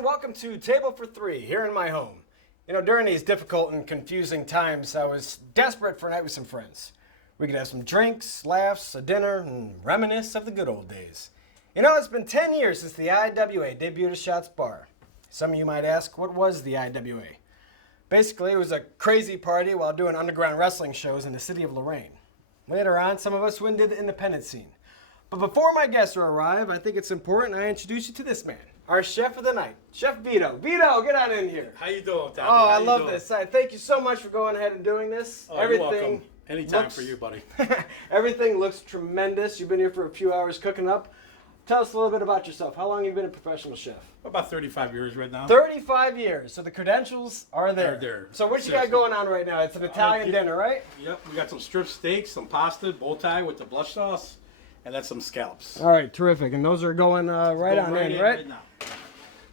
everyone. Welcome to Table for Three here in my home. You know, during these difficult and confusing times, I was desperate for a night with some friends. We could have some drinks, laughs, a dinner, and reminisce of the good old days. You know, it's been 10 years since the IWA debuted at Shots Bar. Some of you might ask, what was the IWA? Basically, it was a crazy party while doing underground wrestling shows in the city of Lorraine. Later on, some of us went into the independent scene. But before my guests arrive, I think it's important I introduce you to this man, our chef of the night, Chef Vito. Vito, get on in here. How you doing, Tommy? Oh, I love this. Thank you so much for going ahead and doing this. Oh, you're welcome. Anytime for you, buddy. Everything looks tremendous. You've been here for a few hours cooking up. Tell us a little bit about yourself. How long have you been a professional chef? About 35 years right now. 35 years. So the credentials are there. They're there. So what you got going on right now? It's an Italian dinner, right? Yep. We got some strip steaks, some pasta, bow tie with the blush sauce, and then some scallops. All right, terrific. And those are going right on in, right? Right now.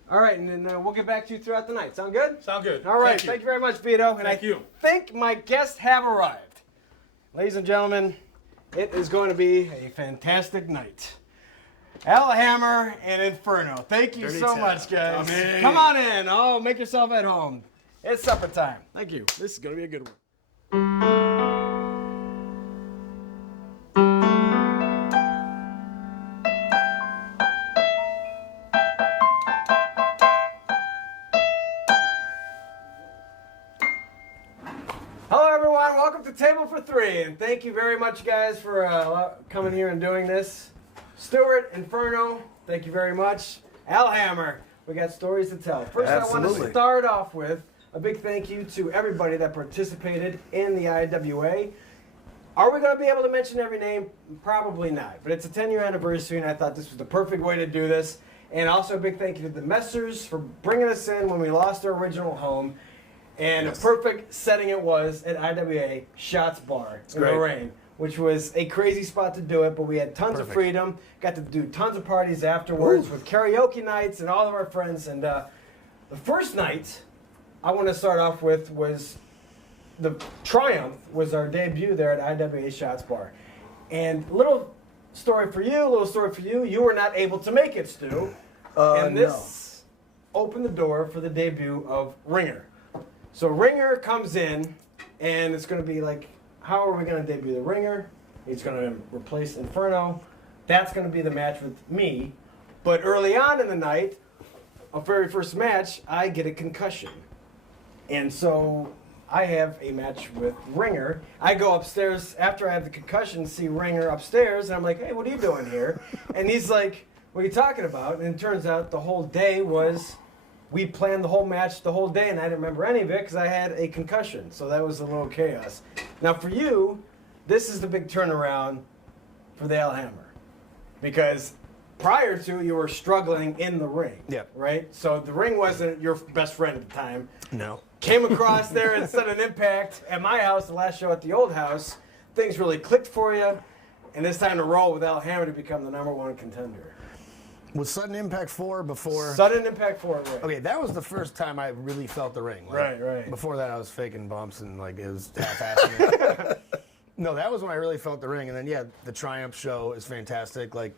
All right, and then we'll get back to you throughout the night. Sound good? Sound good. All right, thank you very much, Vito. And Thank you. I think my guests have arrived. Ladies and gentlemen, it is going to be a fantastic night. Al Hammer and Inferno. Thank you so much, guys. Come on in. Oh, make yourself at home. It's supper time. Thank you. This is going to be a good one. Hello, everyone. Welcome to Table for Three, and thank you very much, guys, for coming here and doing this. Stuart, Inferno, thank you very much. Al Hammer, we got stories to tell. First, Absolutely. I want to start off with a big thank you to everybody that participated in the IWA. Are we going to be able to mention every name? Probably not, but it's a 10-year anniversary, and I thought this was the perfect way to do this. And also a big thank you to the Messers for bringing us in when we lost our original home. And a perfect setting it was at IWA Shots Bar in Lorraine, which was a crazy spot to do it, but we had tons of freedom, got to do tons of parties afterwards with karaoke nights and all of our friends. And the first night I want to start off with was the Triumph, was our debut there at IWA Shots Bar. And little story for you, you were not able to make it, Stu. And this opened the door for the debut of Ringer. So Ringer comes in, and it's going to be like, how are we going to debut the Ringer? He's going to replace Inferno. That's going to be the match with me. But early on in the night, our very first match, I get a concussion. And so I have a match with Ringer. I go upstairs after I have the concussion, see Ringer upstairs, and I'm like, hey, what are you doing here? And he's like, what are you talking about? And it turns out the whole day was... we planned the whole match the whole day, and I didn't remember any of it because I had a concussion. So that was a little chaos. Now for you, this is the big turnaround for the Al Hammer. Because prior to, you were struggling in the ring. Yep. Right? So the ring wasn't your best friend at the time. No. Came across there and set an impact at my house, the last show at the old house. Things really clicked for you. And it's time to roll with Al Hammer to become the #1 contender. Was Sudden Impact 4 before? Sudden Impact 4, right. Okay, that was the first time I really felt the ring. Like, Right. Before that, I was faking bumps and like it was half-assing it. No, that was when I really felt the ring. And then, yeah, the Triumph show is fantastic. Like,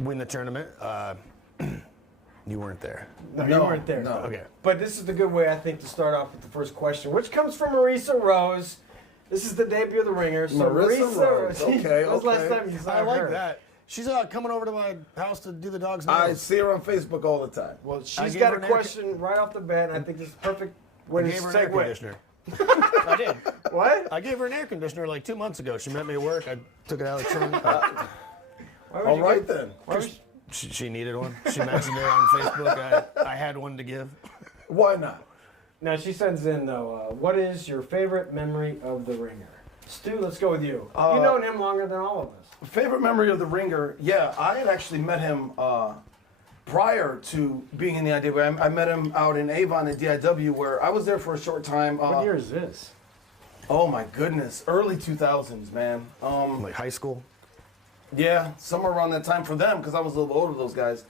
win the tournament. You weren't there. No, you weren't there. No. Okay. But this is the good way, I think, to start off with the first question, which comes from Marisa Rose. This is the debut of the Ringer. So Marisa Rose. Okay, When was the last time you saw her? I like that. She's coming over to my house to do the dog's I nails. see her on Facebook all the time. Well, she's got a question right off the bat, and I think this is perfect way I to gave her an air segue. conditioner. I did. What? I gave her an air conditioner like 2 months ago. She met me at work. I took it out of the trunk. All right then. She needed one. She mentioned it on Facebook. I had one to give. Why not? Now, she sends in, though, what is your favorite memory of the Ringer? Stu, let's go with you. You've known him longer than all of us. Favorite memory of the Ringer? Yeah, I had actually met him prior to being in the IWA. I met him out in Avon at DIW, where I was there for a short time. What year is this? Oh my goodness, early 2000s, man. Like high school? Yeah, somewhere around that time for them, because I was a little older than those guys.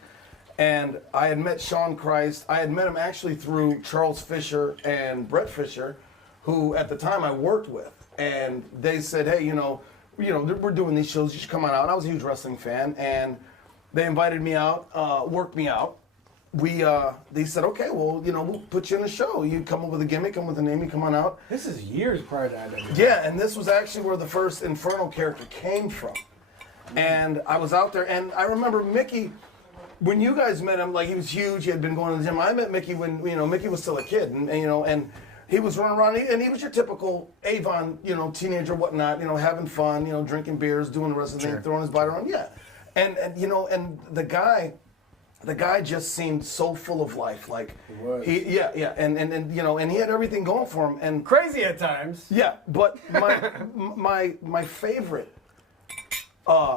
And I had met Sean Christ. I had met him actually through Charles Fisher and Brett Fisher, who at the time I worked with. And they said, hey, we're doing these shows, you should come on out. And I was a huge wrestling fan, and they invited me out, worked me out. they said, okay, well, we'll put you in a show. You come up with a gimmick, come with a name, you come on out. This is years prior to IWA. Yeah, and this was actually where the first Inferno character came from. And I was out there, and I remember Mickey, when you guys met him, like he was huge, he had been going to the gym. I met Mickey when, Mickey was still a kid, and he was running around, and he was your typical Avon, teenager, whatnot, having fun, drinking beers, doing the rest of the thing, throwing his body around, yeah. And the guy just seemed so full of life, like and he had everything going for him, and Crazy at times. yeah. But my favorite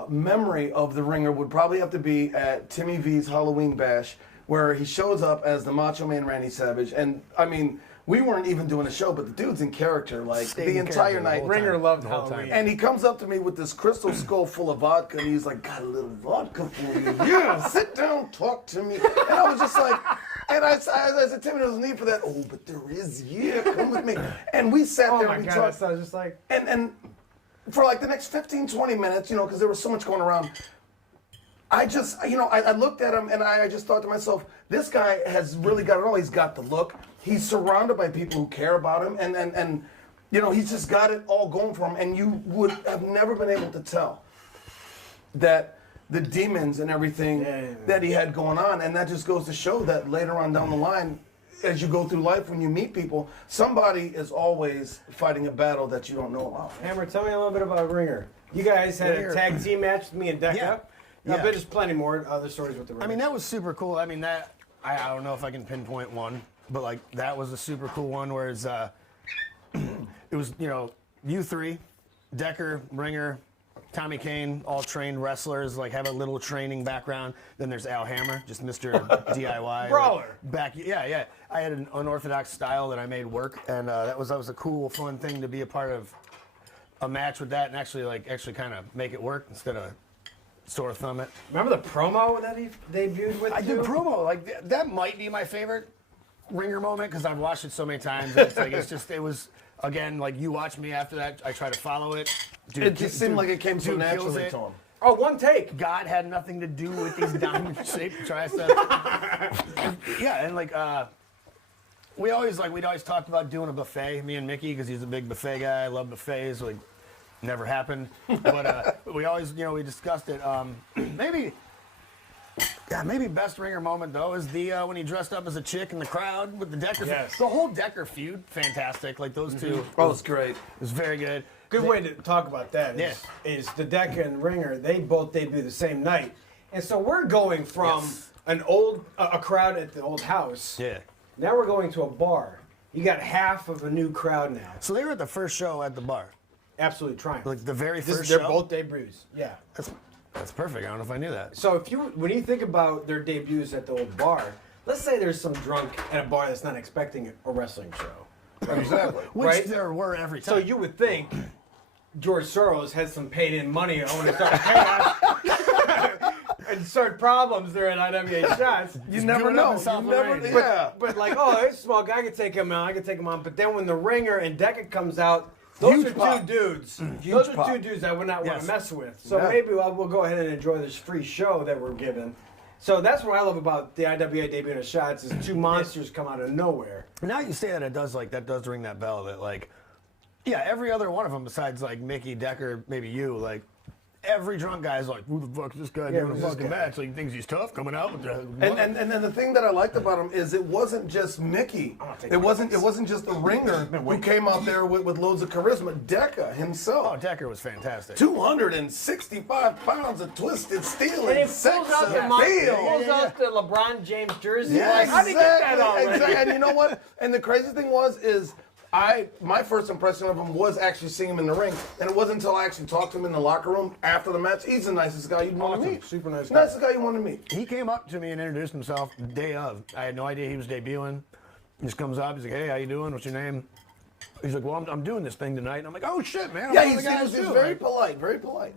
memory of the Ringer would probably have to be at Timmy V's Halloween Bash, where he shows up as the Macho Man Randy Savage, and I mean, we weren't even doing a show, but the dude's in character, like the entire night. Ringer loved Halloween. And he comes up to me with this crystal skull full of vodka, and he's like, got a little vodka for you. Yeah, sit down, talk to me. And I was just like, and I said, Timmy, there's no need for that. Oh, but there is. Yeah, come with me. And we sat there and we talked. I was just like... And for like the next 15, 20 minutes, because there was so much going around, I just, I looked at him and I just thought to myself, this guy has really got it all. He's got the look. He's surrounded by people who care about him, and he's just got it all going for him. And you would have never been able to tell that the demons and everything that he had going on, and that just goes to show that later on down the line, as you go through life, when you meet people, somebody is always fighting a battle that you don't know about. Hammer, tell me a little bit about Ringer. You guys had a tag team match with me and Decca. Yeah. I bet there's plenty more other stories with the Ringer. I mean, that was super cool. I mean, I don't know if I can pinpoint one, but like that was a super cool one. Whereas it was you three, Decker, Ringer, Tommy Kane, all trained wrestlers, like have a little training background. Then there's Al Hammer, just Mr. DIY Brawler. Yeah. I had an unorthodox style that I made work, and that was a cool, fun thing to be a part of a match with that, and actually kind of make it work instead of sore thumb it. Remember the promo that he debuted with? I did promo. Like that might be my favorite Ringer moment because I've watched it so many times. And it was again like you watch me after that. I try to follow it. Dude, It just seemed like it came so dude naturally kills to it. him. Oh, one take. God had nothing to do with these diamond-shaped triceps. Yeah, and we'd always talked about doing a buffet, me and Mickey, because he's a big buffet guy. I love buffets. Like, never happened. But we always, we discussed it. Maybe best Ringer moment though is the when he dressed up as a chick in the crowd with the Decker. Yes. The whole Decker feud, fantastic. Like those two. Oh, it's great. It was very good. Good way to talk about that is the Decca and Ringer, they both debut the same night. And so we're going from a crowd at the old house. Yeah. Now we're going to a bar. You got half of a new crowd now. So they were at the first show at the bar. Absolute triumph. Like the very first They're show? both debuts. Yeah. That's perfect. I don't know if I knew that. So when you think about their debuts at the old bar, let's say there's some drunk at a bar that's not expecting a wrestling show. Exactly. Which right? there were every time. So you would think George Soros had some paid-in money. I want to start chaos and start problems there at IWA Shots. You never doing it know. in South You never, Lorraine. yeah. But like, oh, this small guy, I could take him on. I could take him on. But then when the Ringer and Decca comes out, those Huge are pop. two dudes. Huge Those are pop. two dudes I would not want Yes. to mess with. So Yeah. maybe we'll go ahead and enjoy this free show that we're given. So that's what I love about the IWA debuting of Shots is two monsters come out of nowhere. Now you say that that does ring that bell that every other one of them besides like Mickey, Decker, maybe you, like every drunk guy's like, who the fuck is this guy doing a who's this fucking guy? match? Like he thinks he's tough coming out with the And then the thing that I liked about him is it wasn't just Mickey. It wasn't just the Ringer who came out there with loads of charisma. Decca himself. Oh, Decker was fantastic. 265 pounds of twisted steel And he and sex pulls out appeal. the LeBron James jersey. Yeah, Like, how did he get that already? exactly. And you know what? And the crazy thing is my first impression of him was actually seeing him in the ring, and it wasn't until I actually talked to him in the locker room after the match. He's the nicest guy you'd want to meet. Super nice guy. Nicest guy you want to meet. He came up to me and introduced himself the day of. I had no idea he was debuting. He just comes up. He's like, "Hey, how you doing? What's your name?" He's like, "Well, I'm doing this thing tonight." And I'm like, "Oh shit, man!" I'm Yeah, one of the guys he's too." very polite. Very polite.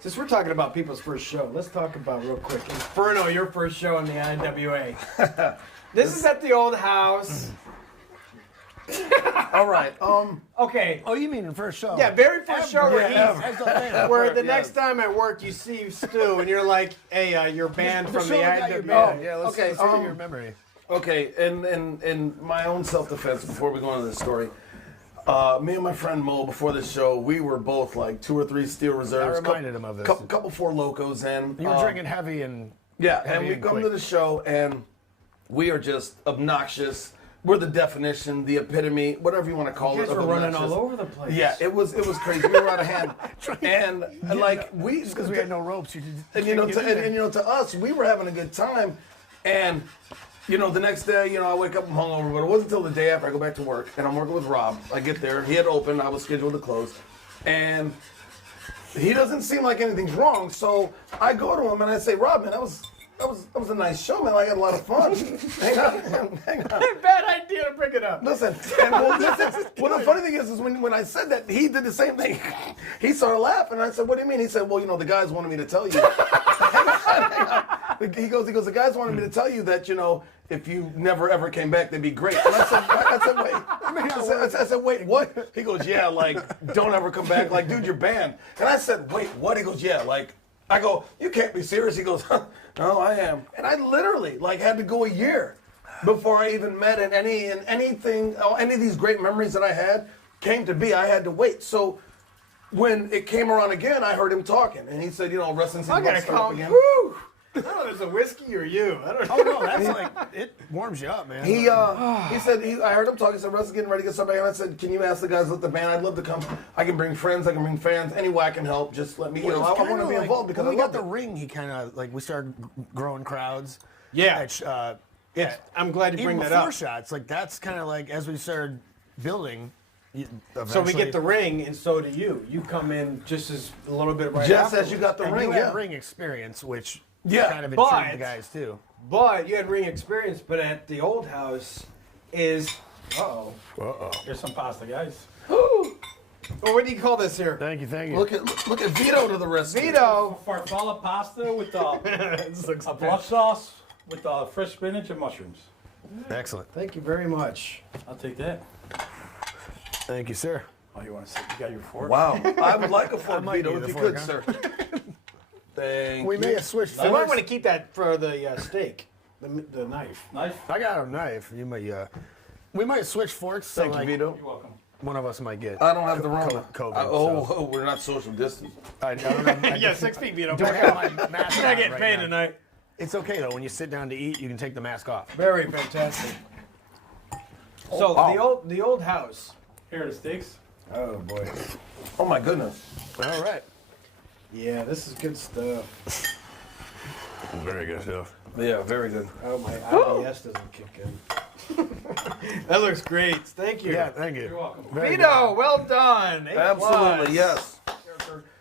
Since we're talking about people's first show, let's talk about real quick Inferno, your first show in the IWA. This is at the old house. All right. Okay. Oh, you mean the first show? Yeah, very first show where Yeah, he's. That's the thing. Where the Yes. next time at work you see Stu and you're like, hey, you're banned from show the that got your IWA. back. Yeah, let's Okay, hear your memory. Okay, in my own self-defense, before we go into this story, me and my friend Mo, before this show, we were both like 2 or 3 steel reserves. I reminded him of this. Couple 4 locos in. You were drinking heavy and Yeah, heavy and we and come quick. to the show, and we are just obnoxious. We're the definition, the epitome, whatever you want to call You it. guys of were running obnoxious. all over the place. Yeah, it was crazy. We were out of hand, and like we because we had no ropes. You just and you know, to us, we were having a good time, and you know, the next day, you know, I wake up, I'm hungover, but it wasn't until the day after I go back to work, and I'm working with Rob. I get there, he had opened, I was scheduled to close, and he doesn't seem like anything's wrong, so I go to him and I say, Rob, man, that was a nice show, man. I had a lot of fun. Hang on. Bad idea to bring it up. Listen, and well, the funny thing is when I said that, he did the same thing. He started laughing, and I said, what do you mean? He said, well, you know, the guys wanted me to tell you. Hang on. He goes, the guys wanted me to tell you that, you know, if you never ever came back, that'd be great. And I said, wait. I said, wait, what? He goes, yeah, like, don't ever come back. Like, dude, you're banned. And I said, wait, what? He goes, yeah, like, I go, you can't be serious. He goes, no, I am. And I literally, like, had to go a year before I even met in anything, any of these great memories that I had came to be. I had to wait. So when it came around again, I heard him talking. And he said, you know, wrestling season I gotta about to start up calm. again. Whew. I don't know if it's a whiskey or you. I don't know. Oh no, that's like it warms you up, man. He said, I heard him talk. He said, Russ is getting ready to get started. And I said, can you ask the guys with the band? I'd love to come. I can bring friends. I can bring fans. Any way I can help. Just let me, you know, I want to be involved because when I we love got the it. ring. He kind of like we started growing crowds. Yeah. Yeah, I'm glad you even bring that before up. shots, like that's kind of like as we started building. So we get the ring, and so do you. You come in just as a little bit right Just after. as you got the and ring, you had yeah. ring experience, which Yeah, kind of but- intrigued the guys too. But you had ring experience, but at the old house is, Here's some pasta, guys. well, what do you call this here? Thank you. Look at Vito to the rescue. Vito. Farfalla pasta with This looks a blush sauce with fresh spinach and mushrooms. Excellent. Thank you very much. I'll take that. Thank you, sir. Oh, you want to sit? You got your fork? Wow, I would like a fork, might Vito, need if a you fork, could, huh? sir. Thank We you. may have switched. You might forks. want to keep that for the steak, the knife. Knife? I got a knife. You might. We might switch forks. So Thank you, like, Vito. You're welcome. one of us might get. I don't have the Rona. COVID, Oh, we're not social distance. I don't have, I Yeah, 6 feet, Vito. don't have my mask You're not on getting right paid now. tonight. It's okay though. When you sit down to eat, you can take the mask off. Very fantastic. So wow. the old house. Here are the steaks. Oh boy. Oh my goodness. All right. Yeah, this is good stuff. Very good stuff. Yeah, very good. Oh, my IBS doesn't kick in. That looks great. Thank you. Yeah, thank you. You're welcome. Very Vito, well done. A+. Absolutely, yes.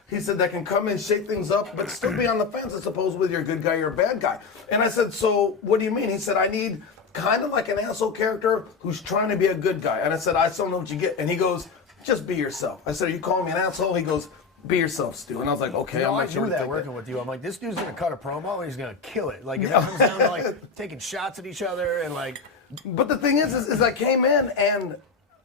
He said that can come in, shake things up, but still be on the fence, I suppose, whether you're a good guy or a bad guy. And I said, so what do you mean? He said, I need kind of like an asshole character who's trying to be a good guy. And I said, I still know what you get. And he goes, just be yourself. I said, are you calling me an asshole? He goes, be yourself, Stu. And I was like, okay, You know, I'm I not sure knew to that take working with you. I'm like, this dude's gonna cut a promo and he's gonna kill it. Like, if it comes down to like taking shots at each other and like, But the thing is I came in and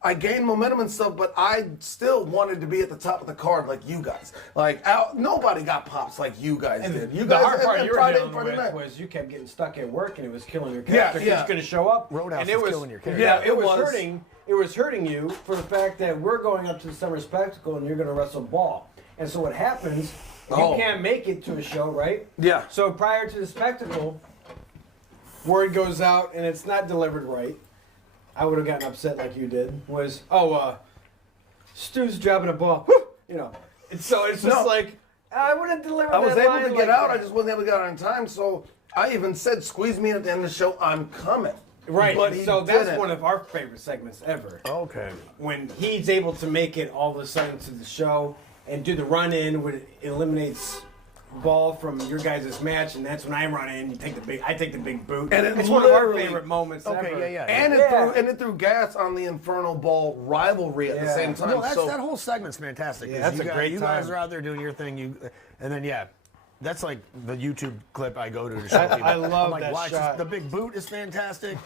I gained momentum and stuff, but I still wanted to be at the top of the card like you guys. Like, nobody got pops like you guys did. You The guys hard part and you were Friday- dealing Friday with night. was you kept getting stuck at work and it was killing your Yeah, character. yeah. He's going to show up. Roadhouse and is it was killing your character. Yeah, Yeah, it was it was. hurting. It was hurting you for the fact that we're going up to the summer spectacle and you're going to wrestle ball. And so what happens? Oh. You can't make it to a show, right? Yeah. So prior to the spectacle, word goes out and it's not delivered right. I would have gotten upset like you did. Was Stu's dropping a ball. Whew! You know. And so it's just No. like I wouldn't deliver. I was that able line to get like out. that. I just wasn't able to get out on time. So I even said, "Squeeze me in at the end of the show. I'm coming." Right. But he So that's didn't. one of our favorite segments ever. okay. When he's able to make it all of a sudden to the show and do the run in, when it eliminates ball from your guys' match, and that's when I run in. I take the big boot. And it it's one of our literally- favorite moments Okay, ever. yeah. And it Yeah. threw gas on the Inferno Ball rivalry at the Yeah. same time. No, so that whole segment's fantastic. Yeah, 'cause that's you a guys, great You guys time. are out there doing your thing. And then that's like the YouTube clip I go to show people. I love I'm like, that watch shot. this. The big boot is fantastic.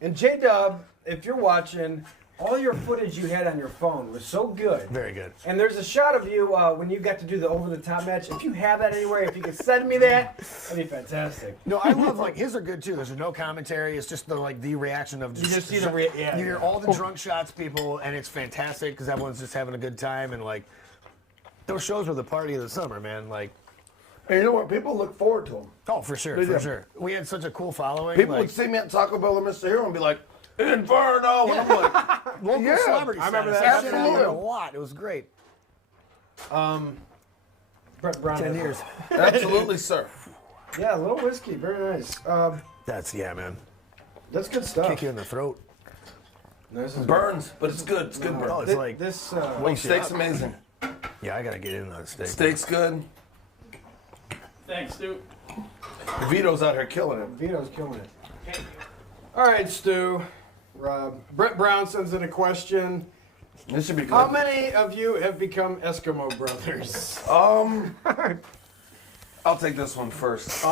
And J-Dub, if you're watching, all your footage you had on your phone was so good. Very good. And there's a shot of you when you got to do the over-the-top match. If you have that anywhere, if you could send me that, that'd be fantastic. No, I love like his are good too. There's no commentary. It's just the reaction of You just see the you hear all the drunk shots, people, and it's fantastic because everyone's just having a good time and like those shows were the party of the summer, man. Like, And you know what? People look forward to them. oh, for sure, They for do. sure. We had such a cool following. People like, would see me at Taco Bell or Mr. Hero and be like, Inferno! And I'm like, local Yeah, celebrity I remember status. that. Shit happened a Absolutely. lot. It was great. Brett Brown. 10 years. absolutely, sir. Yeah, a little whiskey. Very nice. That's man. That's good stuff. Kick you in the throat. This is Burns, but it's good. It's good burn. Oh, it's like this. Oh, steak's amazing. yeah, I gotta get in on the steak. Steak's good. Thanks, dude. Vito's out here killing it. Vito's killing it. All right, Stu. Brett Brown sends in a question. This should be good. How many of you have become Eskimo brothers? I'll take this one first.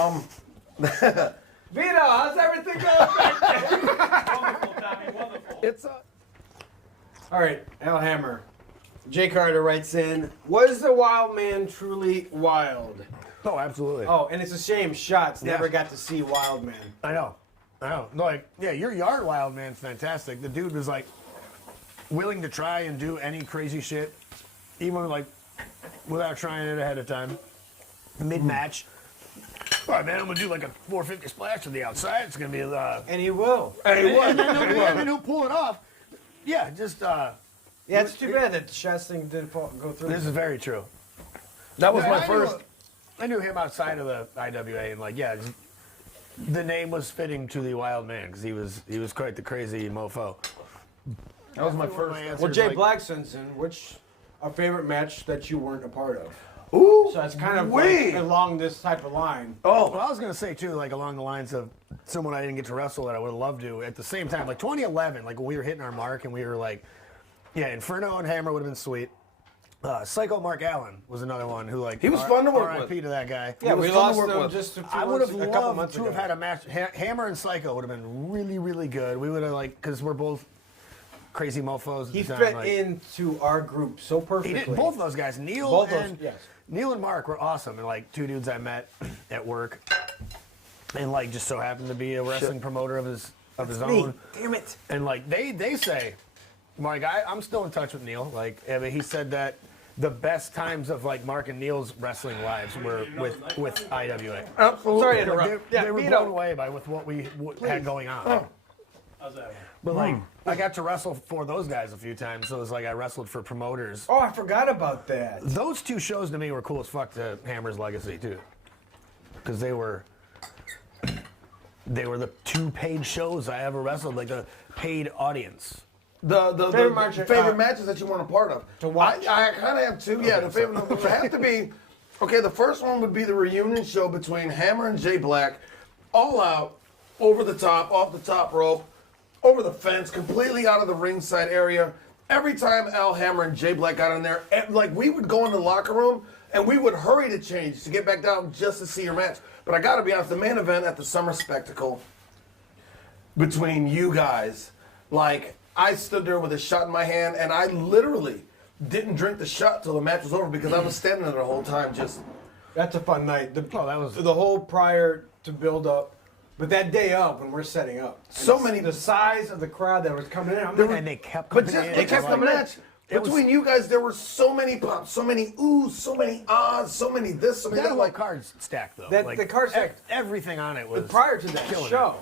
Vito, how's everything going back there? Wonderful, Tommy, wonderful. It's All right, Al Hammer. Jay Carter writes in, was the wild man truly wild? Oh, absolutely. Oh, and it's a shame Shots Yeah. never got to see Wild Man. I know. Like, yeah, your yard wild man's fantastic. The dude was like willing to try and do any crazy shit, even like without trying it ahead of time. Mid-match. All right, man, I'm gonna do like a 450 splash to the outside. It's gonna be And he will. and then he'll pull it off. Yeah, just Yeah, it's too bad that Shots thing didn't go through. this is very true. that was Yeah, my first. I knew him outside of the IWA, and like, yeah, the name was fitting to the wild man because he was quite the crazy mofo. That was my first. Well, Jay Black sends in, which a favorite match that you weren't a part of. Ooh, So it's kind of wee. like along this type of line. Well, Oh, I was gonna say too, like along the lines of someone I didn't get to wrestle that I would have loved to. At the same time, like 2011, like when we were hitting our mark and we were like, yeah, Inferno and Hammer would have been sweet. Psycho Mark Allen was another one who like He was fun to work R.I.P. with. to that guy. Yeah, was we fun to lost work him with. just a I would have couple loved months to ago. have had a match. Hammer and Psycho would have been really, really good. We would have like because we're both crazy mofos. At He the time, fit like, into our group so He perfectly. did. Both of those guys, Neil Both those- and yes. Neil and Mark were awesome, and like two dudes I met at work, and like just so happened to be a wrestling promoter of his Me. own. Damn it. And like they say, like I'm still in touch with Neil. Like I mean, he said that the best times of like Mark and Neil's wrestling lives were with IWA. absolutely. Sorry to Like, interrupt. they were Vito. blown away by with what we had going on. How's that? But like I got to wrestle for those guys a few times, so it was like I wrestled for promoters. Oh, I forgot about that. Those two shows to me were cool as fuck to Hammer's legacy too, because they were the two paid shows I ever wrestled, like the paid audience. The Favorite match- favorite matches that you weren't a part of. To watch? I kind of have two. Yeah, the favorite would have to be. Okay, the first one would be the reunion show between Hammer and Jay Black, all out, over the top, off the top rope, over the fence, completely out of the ringside area. Every time Al Hammer and Jay Black got in there, like we would go in the locker room and we would hurry to change to get back down just to see your match. But I got to be honest, the main event at the Summer Spectacle between you guys, like I stood there with a shot in my hand and I literally didn't drink the shot till the match was over because I was standing there the whole time just. That's a fun night. Oh, that was- the whole prior to build up. But that day up when we're setting up. and So many- the size of the crowd that was coming in. I'm like, And they kept But coming just, in. they kept like- coming at you. it was- Between you guys, there were so many pops, so many oohs, so many ahs, so many this, so many That that. whole Like, card's stacked though. That- Like, the card's stacked. Everything on it was. But prior to that killing show,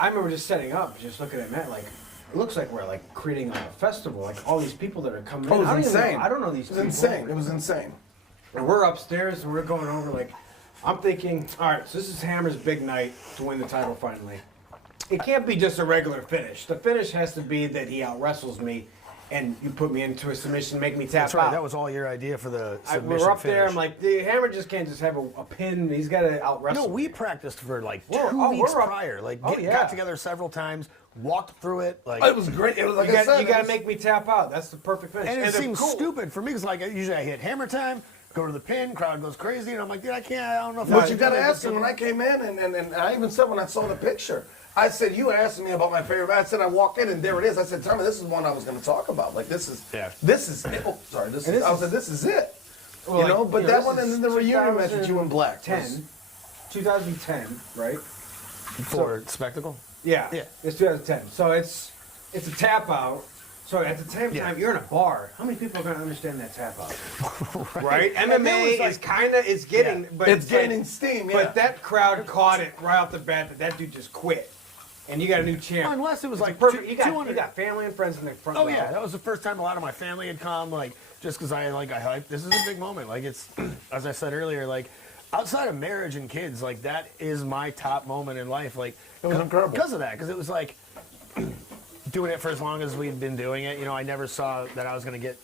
I remember just setting up, just looking at Matt, like, it looks like we're like creating a festival. Like all these people that are coming oh, in. it was I don't even know- insane. I don't know these It was people. insane. It was insane. And we're upstairs and we're going over like, I'm thinking, all right, so this is Hammer's big night to win the title finally. It can't be just a regular finish. The finish has to be that he out wrestles me and you put me into a submission, make me tap That's right. out. That was all your idea for the We submission were up there. finish. I'm like, the Hammer just can't just have a pin. He's got to out wrestle. No, we practiced for like We're- 2 oh, weeks we're up- prior. Like, oh, yeah. got together several times, walked through it. Like, It was great. It was like You I said. got it to was- make me tap out. That's the perfect finish. and it they're seems cool. stupid for me because like usually I hit hammer time, go to the pin, crowd goes crazy, and I'm like, dude, I can't. I don't know if But you got to ask him. When I came in, and I even said when I saw the picture, I said, you asked me about my favorite match. I said, I walk in, and there it is. I said, Tommy, this is one I was going to talk about. Like, this is it. Oh, sorry. I said, this is it. Well, you know, like, but you know, that this one and is then the reunion match with you in black. 2010, right? For Spectacle? Yeah. Yeah. It's 2010. So it's a tap out. So at the same time, you're in a bar. How many people are going to understand that tap out? right? MMA is kind of, it's getting, but it's gaining steam, yeah. But that crowd caught it right off the bat that dude just quit. And you got a new champ. Unless it was like perfect. You got family and friends in the front row. Oh yeah, that was the first time a lot of my family had come. Like just because I hyped. This is a big moment. Like it's, as I said earlier, like outside of marriage and kids, like that is my top moment in life. Like it was incredible because of that. Because it was like doing it for as long as we'd been doing it. You know, I never saw that I was going to get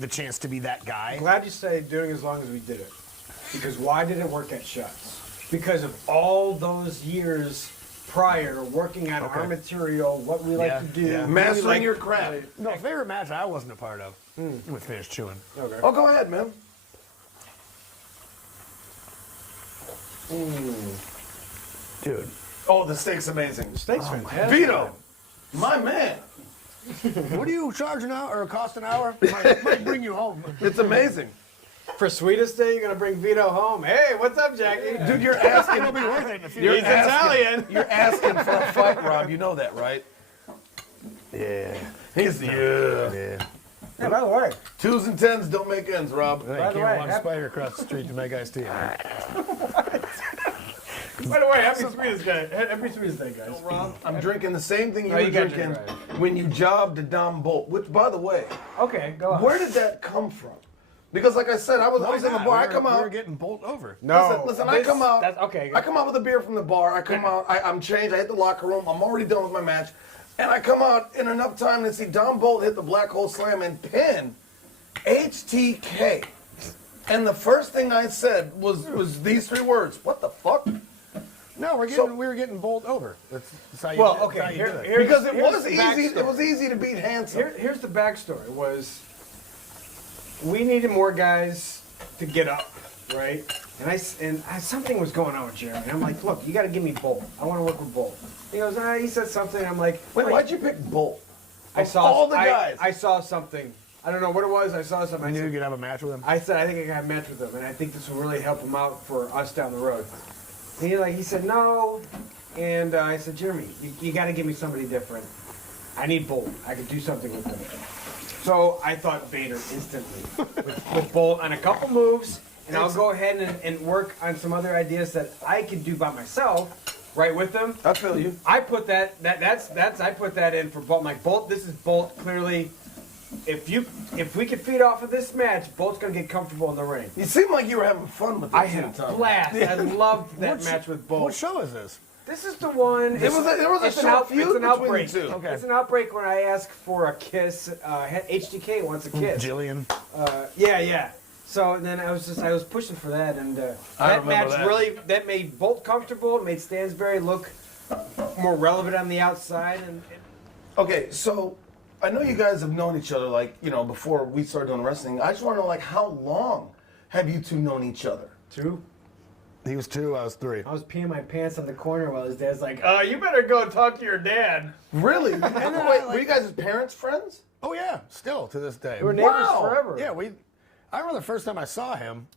the chance to be that guy. I'm glad you say doing as long as we did it. Because why did it work at Shuts? Because of all those years prior, working on our material, what we like to do. Yeah. Mastering your craft. No, favorite match I wasn't a part of. We finished chewing. Okay. Oh, go ahead, man. Dude. Oh, the steak's amazing. Steak's fantastic. Vito, my man. What are you charging out or cost an hour? Might bring you home. It's amazing. For Sweetest Day, you're going to bring Vito home. Hey, what's up, Jackie? Dude, you're asking. It'll be worth it in a few He's days. Italian. You're asking for a fight, Rob. You know that, right? Yeah. He's the Yeah. Hey, by the way, 2s and 10s don't make ends, Rob. You By can't the way, walk a spider across the street to make iced tea. by the way, happy Sweetest Day. Happy Sweetest Day, guys. Rob, I'm drinking the same thing you No, were you got drinking it right. when you jobbed to Dom Bolt. Which, by the way, Okay, go on. where did that come from? Because, like I said, I was in the bar. I come We out. were getting bolt over. No. Listen, I come out. That's, okay. I come out with a beer from the bar. I come out. I'm changed. I hit the locker room. I'm already done with my match, and I come out in enough time to see Dom Bolt hit the black hole slam and pin HTK. And the first thing I said was these 3 words. What the fuck? No, we were getting bolt over. That's how you, Well, that's okay, how you here- do it. here- Because it Here's was the easy. backstory. It was easy to beat Handsome. Here's the backstory was we needed more guys to get up, right? And something was going on with Jeremy. I'm like, look, you got to give me Bolt. I want to work with Bolt. He goes, he said something. I'm like, Wait, why'd you pick Bolt? I Of saw all the guys. I saw something. I don't know what it was. I saw something. I knew you could have a match with him. I said, I think I got a match with him, and I think this will really help him out for us down the road. And he said no, and I said, Jeremy, you got to give me somebody different. I need Bolt. I could do something with him. So I thought Vader instantly with Bolt on a couple moves, and I'll go ahead and work on some other ideas that I could do by myself, right with them. I feel you. I put I put that in for Bolt. I'm like, Bolt, this is Bolt clearly. If we could feed off of this match, Bolt's gonna get comfortable in the ring. You seem like you were having fun with it. I had a blast. I loved that match with Bolt. What show is this? This is the one. There was a short feud It's an between outbreak. the two. Okay. It's an outbreak when I ask for a kiss. HDK wants a kiss. Jillian. Yeah. So then I was pushing for that, and I that remember match that. really made Bolt comfortable. It made Stansberry look more relevant on the outside, and Okay, so I know you guys have known each other, like, before we started doing wrestling. I just want to know, like, how long have you two known each other? 2. He was 2, I was 3. I was peeing my pants on the corner while his dad's like, "Oh, you better go talk to your dad." Really? Wait, were you guys' parents friends? Oh yeah, still to this day. We were neighbors Wow. forever. Yeah, I remember the first time I saw him.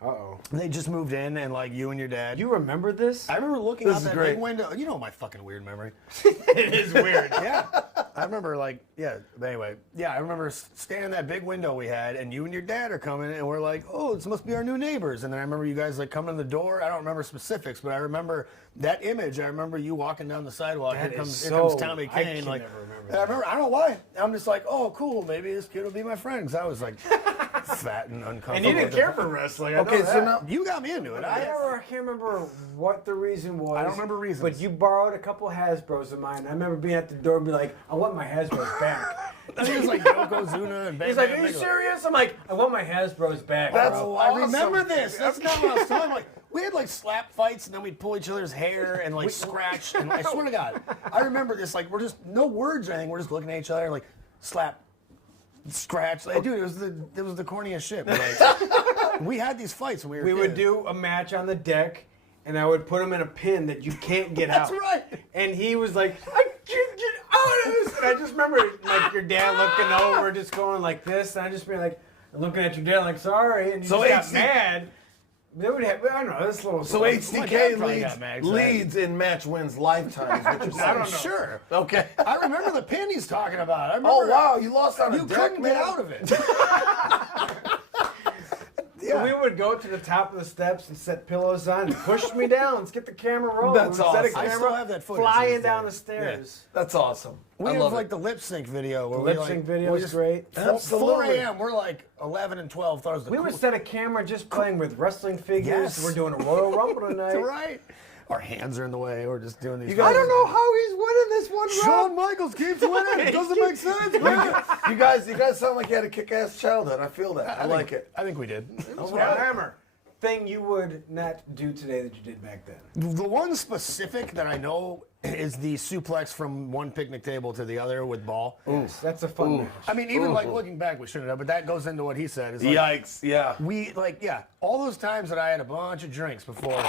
Uh-oh. They just moved in, and like you and your dad. You remember this? I remember looking This out is that great. big window. You know my fucking weird memory. It is weird. Yeah, I remember anyway, I remember standing in that big window we had, and you and your dad are coming, and we're like, oh, this must be our new neighbors. And then I remember you guys like coming in the door. I don't remember specifics, but I remember that image. I remember you walking down the sidewalk. That Here is comes so- Tommy I Kane. can Like, never remember and I remember. I don't know why. I'm just like, oh, cool. Maybe this kid will be my friend. Because I was like fat and uncomfortable. And you didn't care for wrestling. I Okay, know so that. now You got me into it. I can't remember what the reason was. I don't remember reasons. But you borrowed a couple Hasbros of mine. I remember being at the door and be like, I want my Hasbros back. I think it was like Yokozuna and Bam He's like, Bam are you Bigelow. serious? I'm like, I want my Hasbros back, That's bro. I awesome. remember this. That's not what I was talking about. We had like slap fights, and then we'd pull each other's hair and like scratch. And I swear to God, I remember this. Like we're just no words or anything. We're just looking at each other like slap, scratch. Like, dude, it was the corniest shit. But, like, we had these fights when we were We would kids. do a match on the deck, and I would put him in a pin that you can't get That's out. right. And he was like, I can't get out of this. And I just remember like your dad looking over, just going like this, and I just being like looking at your dad like, sorry, and you So just got HC mad. They would have, I don't know, this little. So My dad HTK probably got mad, leads in match wins lifetime. Is what you're saying. I don't know. Sure. Okay. I remember the pin he's talking about. I remember Oh wow, you lost on a You deck, couldn't man? get out of it. So we would go to the top of the steps and set pillows on and push me down. Let's get the camera rolling. That's We'd set a awesome. I camera still have that footage to flying this down day. the stairs. That's awesome. We I have love like it. the lip sync video where The we lip sync like, video we is just- great. 4 Absolutely. a.m. We're like 11 and 12. Thought it was the We would coolest. set a camera just playing with wrestling figures. Yes. We're doing a Royal Rumble tonight. That's right. Our hands are in the way. We're just doing these. I don't know how he's winning this one round. Shawn Michaels keeps winning. It doesn't make sense, man. You guys sound like you had a kick-ass childhood. I feel that. I like it. I think we did. Now, Hammer, thing you would not do today that you did back then. The one specific that I know is the suplex from one picnic table to the other with ball. Yes, that's a fun match. I mean, even like looking back, we shouldn't have, but that goes into what he said. Is like, Yikes! Yeah. we like, yeah, all those times that I had a bunch of drinks before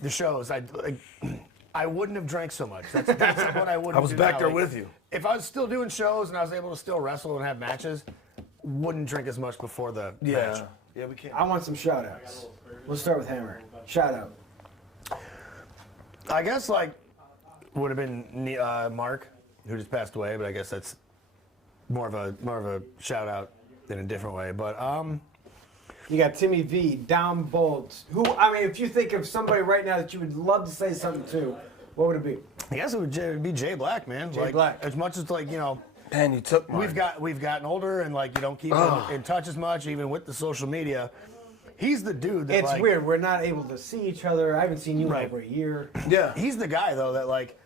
the shows, I wouldn't have drank so much. That's what I wouldn't. I was do back now. there Like, with you. If I was still doing shows and I was able to still wrestle and have matches, wouldn't drink as much before the match. Yeah, we can't. I want some shout outs. We'll start with Hammer. Shout out. I guess like would have been Mark, who just passed away, but I guess that's more of a shout out in a different way. But You got Timmy V, Dom Bolt. Who, I mean, if you think of somebody right now that you would love to say something to, what would it be? I guess it would be Jay Black, man. Jay like, Black. As much as like Man, you took mine. we've gotten older and like you don't keep in touch as much, even with the social media. He's the dude that It's like, weird. We're not able to see each other. I haven't seen you in Right. over a year. Yeah. He's the guy though that like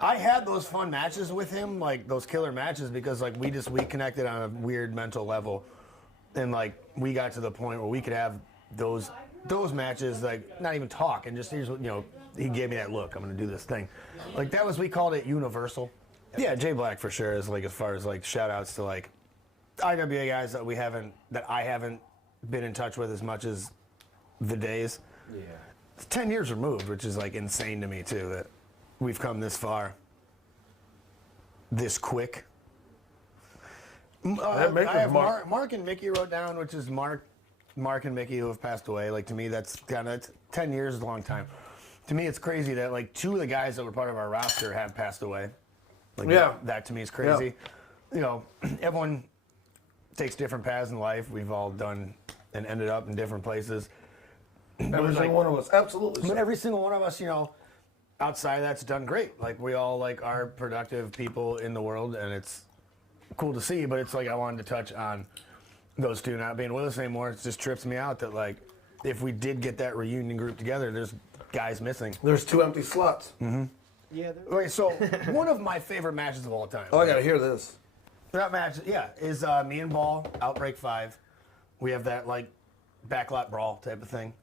I had those fun matches with him, like those killer matches, because like we connected on a weird mental level, and like we got to the point where we could have those matches, like not even talk, and just here's what he gave me that look. I'm gonna do this thing, like that was we called it universal. Yeah, Jay Black for sure is like as far as like shout outs to like IWA guys that I haven't been in touch with as much as the days. Yeah. It's 10 years removed, which is like insane to me too, that we've come this far, this quick. I have Mark and Mickey wrote down, which is Mark and Mickey who have passed away. Like to me, that's 10 years is a long time. To me, it's crazy that like 2 of the guys that were part of our roster have passed away. Like that to me is crazy. Everyone takes different paths in life. We've all done and ended up in different places. Every single one of us, absolutely. But every single one of us, outside of that's done great. Like we all like are productive people in the world, and it's cool to see. But it's like I wanted to touch on those 2 not being with us anymore. It just trips me out that like if we did get that reunion group together, there's guys missing. There's 2 empty slots. Yeah. Okay, so one of my favorite matches of all time. Oh, I gotta hear this. That match, is me and Ball, Outbreak 5. We have that, like, backlot brawl type of thing.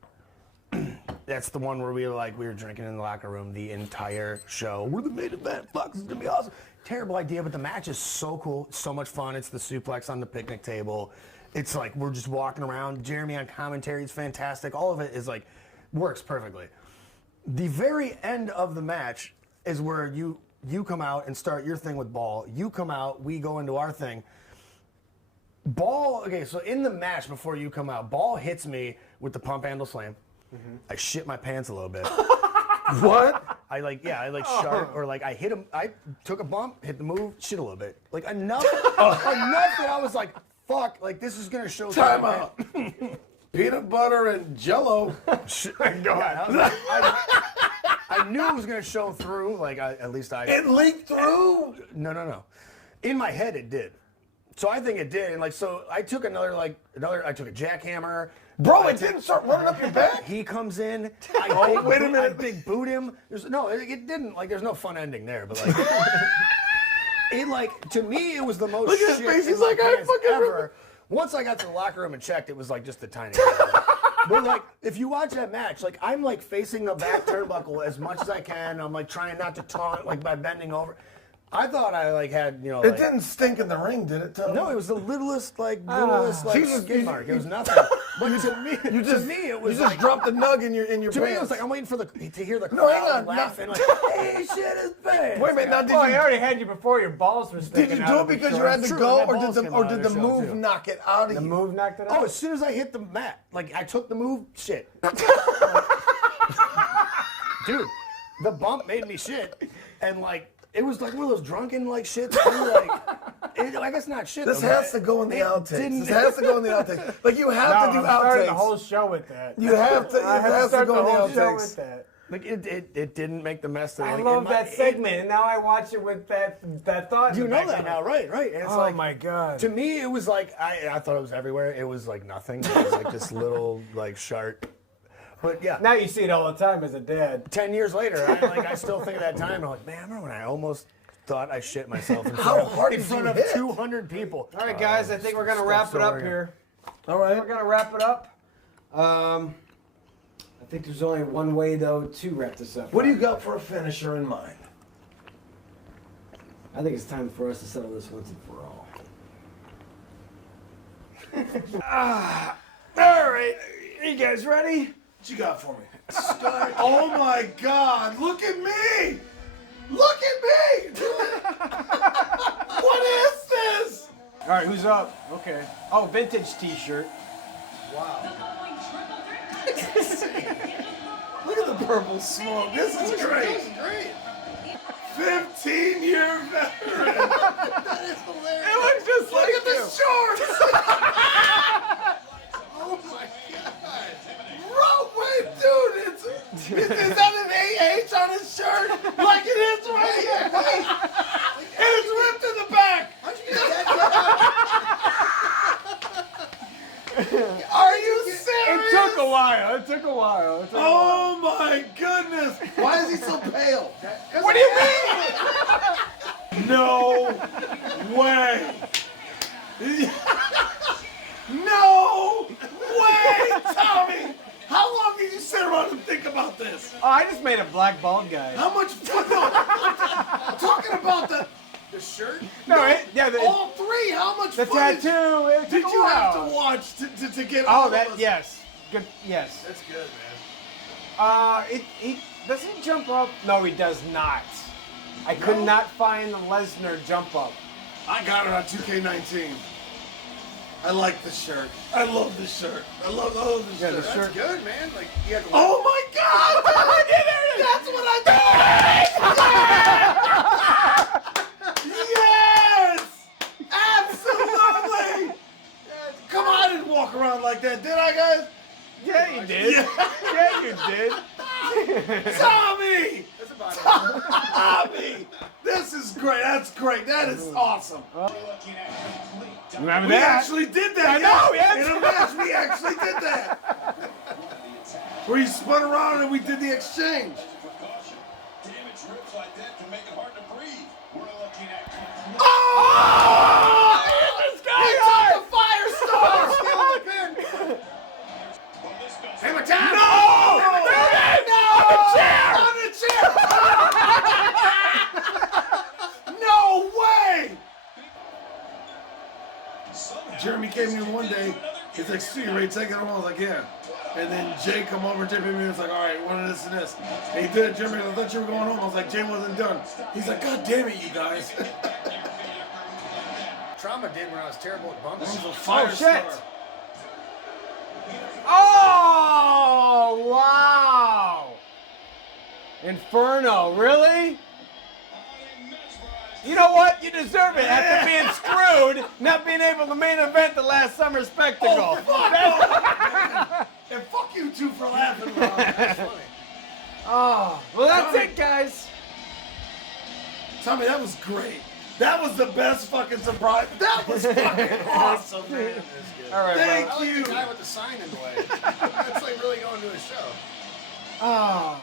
That's the one where we were drinking in the locker room the entire show. We're the main event. Fuck, this is going to be awesome. Terrible idea, but the match is so cool. So much fun. It's the suplex on the picnic table. It's like we're just walking around. Jeremy on commentary is fantastic. All of it is, like, works perfectly. The very end of the match is where you come out and start your thing with Ball. You come out, we go into our thing. Ball, okay, so in the match before you come out, Ball hits me with the pump handle slam. I shit my pants a little bit. What? I sharp, or like I hit him, I took a bump, hit the move, shit a little bit. Like enough that I was like, fuck, like this is gonna show. Time out. Peanut butter and Jello. Yeah, I knew it was gonna show through, like at least I. It leaked through. No. In my head, it did. So I think it did, and like so, I took I took a jackhammer. Bro, it didn't start running up your back? He comes in. Wait a minute. I big boot him. It didn't. Like, there's no fun ending there. But like, it like to me, it was the most. Look at his shit face. in He's my like, I pants fucking ever. Once I got to the locker room and checked, it was like just the tiniest. But like, if you watch that match, like I'm like facing the back turnbuckle as much as I can. I'm like trying not to taunt, like by bending over. I thought I like had It like, didn't stink in the ring, did it, Tony? No, it was the littlest Jesus, skid mark. It was nothing. But to me, it was You just like, dropped a nug in your to pants. me, it was like I'm waiting for to hear the No, hang crowd on, laughing like, "Hey, shit is bad." Wait a minute, now did Well, you I already had you before your balls were did sticking you out do it of the because you had to True, go, my or balls did came the out of the show, move too. knock it out of The you? move knocked it Oh, out? as soon as I hit the mat, like I took the move, shit. Dude, the bump made me shit, and like it was like one of those drunken like shits. Too, like, I guess not shit. This though, has but to go in the it outtakes. didn't- This has to go in the outtakes. Like you have No, to do I'm starting the outtakes. whole show with that. You have to. It I have to has to start go the in the whole show with outtakes. that. Like it didn't make the mess that I like, love in that my- segment, and now I watch it with that thought. in You the know back that of now, my- right? Right. And it's Oh like, my god! to me, it was like I thought it was everywhere. It was like nothing. It was like this little like sharp. But yeah, Now you see it all the time as a dad. 10 years later, I still think of that time. I'm like, man, I remember when I almost thought I shit myself in How front of, hard in did front you of hit? 200 people. All right, guys, I think we're gonna wrap it up story. here. All right. We're gonna wrap it up. I think there's only one way though to wrap this up. What do you got for a finisher in mind? I think it's time for us to settle this once and for all. All right, you guys ready? What you got for me? Oh my God! Look at me! Look at me! What is this? All right, who's up? Okay. Oh, vintage T-shirt. Wow! Look at the purple smoke. This is great. 15-year veteran. That is hilarious. It looks just Look like at the you. shorts. Oh my God! Wait, dude, is that an AH on his shirt? Like it is right here. Wait. And it's ripped in the back. How'd you get that? Are you serious? It took a while. It took a while. Oh my goodness! Why is he so pale? What do you mean? No way! No way, Tommy! How long did you sit around and think about this? Oh, I just made a black bald guy. How much? No, I'm talking about the shirt. No, All three. How much? the footage tattoo. It did took a you have while. to watch to get all Oh, of that us? yes, good. Yes. That's good, man. Does he jump up? No, he does not. I could No? not find the Lesnar jump up. I got it on 2K19. I like the shirt. I love the shirt. I love the Yeah, shirt. the shirt. Good, man. Like, you have to Oh my God! That's what I did! Yes! Absolutely! Come on, I didn't walk around like that, did I, guys? Yeah, you did. Yeah, you did. Tommy! That's about it. Tommy! This is great. That's great. That is awesome. Remember We that? actually did that. I know, yeah. yes. In a match, we actually did that. Where you spun around and we did the exchange. Oh! This guy He hard. took the firestorm! Hammer time! No! No! On the chair! No way! Jeremy came in one day. He's like, "See, you ready to take it home?" I was like, "Yeah." And then Jay come over, Jay me was like, "All right, one of this and this." And he did it. Jeremy, I thought you were going home. I was like, "Jay wasn't done." He's like, "God damn it, you guys!" Trauma did when I was terrible at bumps. This was a fire shit. star. Oh, wow. Inferno, really? You know what? You deserve it after being screwed, not being able to main event the last summer spectacle. Oh, fuck! And fuck you two for laughing about it. That's funny. Oh, well, that's Tommy. it, guys. Tommy, that was great. That was the best fucking surprise. That was fucking awesome, man. All right, Thank bro. I like you. the guy with the sign in the way. That's like really going to a show. Oh.